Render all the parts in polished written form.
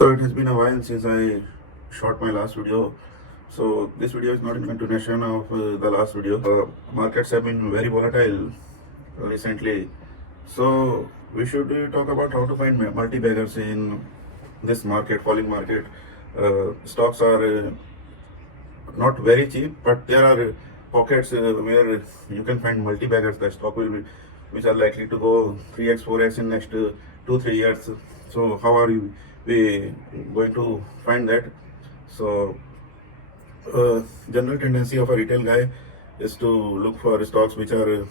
So it has been a while since I shot my last video. So this video is not in continuation of the last video. Markets have been very volatile recently. So we should talk about how to find multi-baggers in this market, falling market. Stocks are not very cheap, but there are pockets where you can find multi-baggers. The stock will be, which are likely to go 3x, 4x in next 2, 3 years. So how are we going to find that? So general tendency of a retail guy is to look for stocks which are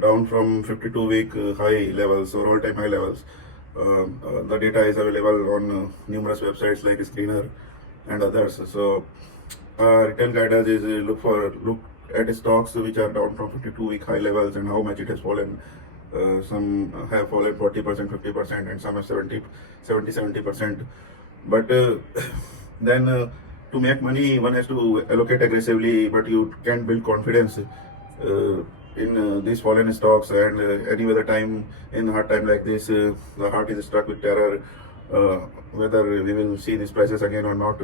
down from 52-week high levels or all-time high levels. The data is available on numerous websites like Screener and others. So retail guy does is look at stocks which are down from 52-week high levels and how much it has fallen. Some have fallen 40%, 50%, and some have 70%. But then to make money, one has to allocate aggressively, but you can't build confidence in these fallen stocks. And any other time, in hard time like this, the heart is struck with terror whether we will see these prices again or not.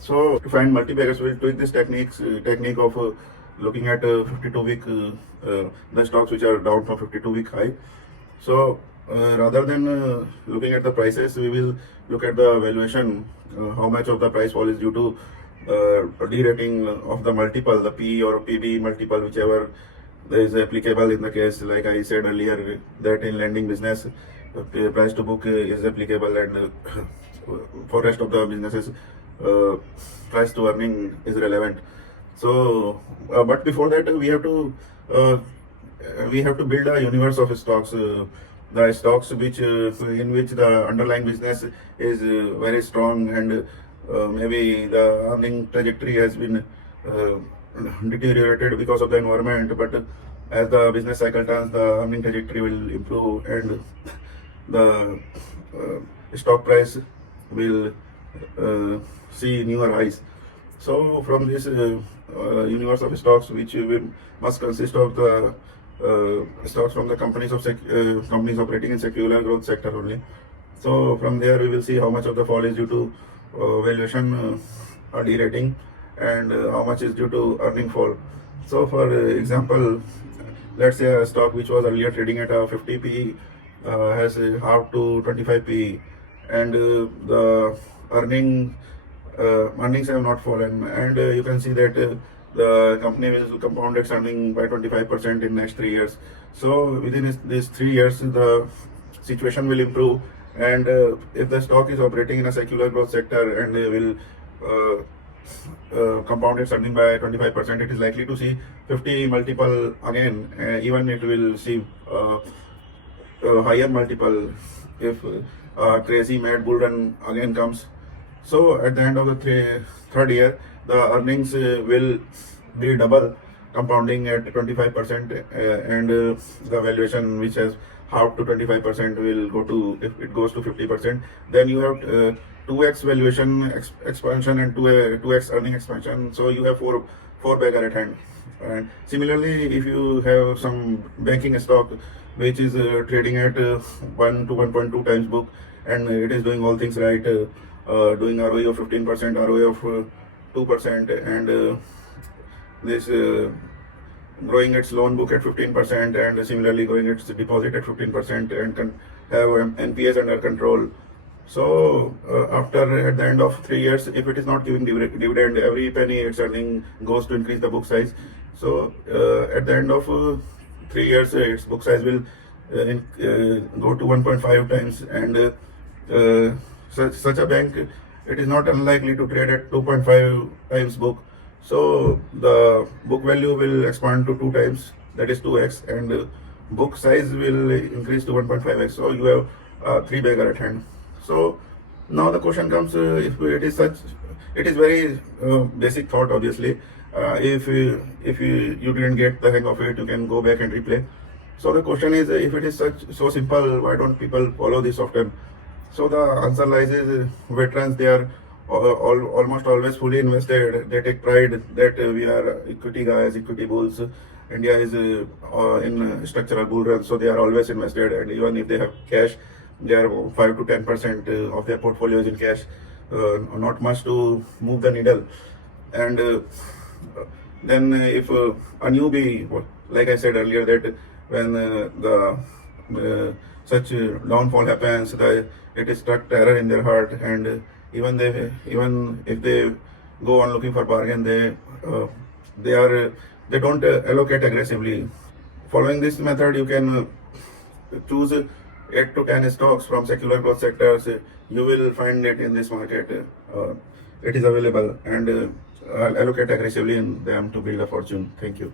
So to find multi-baggers, we'll tweak this technique of looking at 52-week the stocks which are down from 52-week high. So rather than looking at the prices, we will look at the valuation, how much of the price fall is due to derating of the multiple, the P or PB multiple, whichever is applicable in the case. Like I said earlier, that in lending business, price to book is applicable, and for rest of the businesses, price to earning is relevant. So, but before that, we have to build a universe of stocks. The stocks which in which the underlying business is very strong, and maybe the earning trajectory has been deteriorated because of the environment. But as the business cycle turns, the earning trajectory will improve, and the stock price will see newer highs. So from this universe of stocks, which must consist of the stocks from the companies operating in secular growth sector only. So from there we will see how much of the fall is due to valuation derating, and how much is due to earning fall. So for example, let's say a stock which was earlier trading at a 50 PE has halved to 25 PE, and the earnings have not fallen, and you can see that the company will compound its earning by 25% in next 3 years. So within these 3 years, the situation will improve, and if the stock is operating in a secular growth sector and will compound its earning by 25%, it is likely to see 50 multiple again. Even it will see higher multiple if crazy mad bull run again comes. So at the end of the third year, the earnings will be double, compounding at 25%, and the valuation, which has halved to 25%, will go to, if it goes to 50%, then you have 2x valuation expansion and 2x earning expansion. So you have four bagger at hand. And similarly, if you have some banking stock which is trading at 1 to 1.2 times book, and it is doing all things right, doing ROE of 15%, ROE of 2%, and this growing its loan book at 15%, and similarly growing its deposit at 15%, and can have NPS under control. So after, at the end of 3 years, if it is not giving dividend, every penny it's earning goes to increase the book size. So at the end of 3 years, its book size will go to 1.5 times, and such a bank, it is not unlikely to trade at 2.5 times book. So the book value will expand to 2 times, that is 2x, and book size will increase to 1.5x. So you have 3 bagger at hand. So now the question comes, if it is such, it is very basic thought, obviously. If you didn't get the hang of it, you can go back and replay. So the question is, if it is so simple, why don't people follow this often? So the answer lies is, veterans, they are almost always fully invested. They take pride that we are equity guys, equity bulls. India is in structural bull run, so they are always invested. And even if they have cash, they are 5 to 10% of their portfolios in cash, not much to move the needle. And then if a newbie, like I said earlier, that when the such downfall happens, it is struck terror in their heart, and even if they go on looking for bargain, they don't allocate aggressively. Following this method, you can choose 8 to 10 stocks from secular growth sectors. You will find it in this market. It is available, and allocate aggressively in them to build a fortune. Thank you.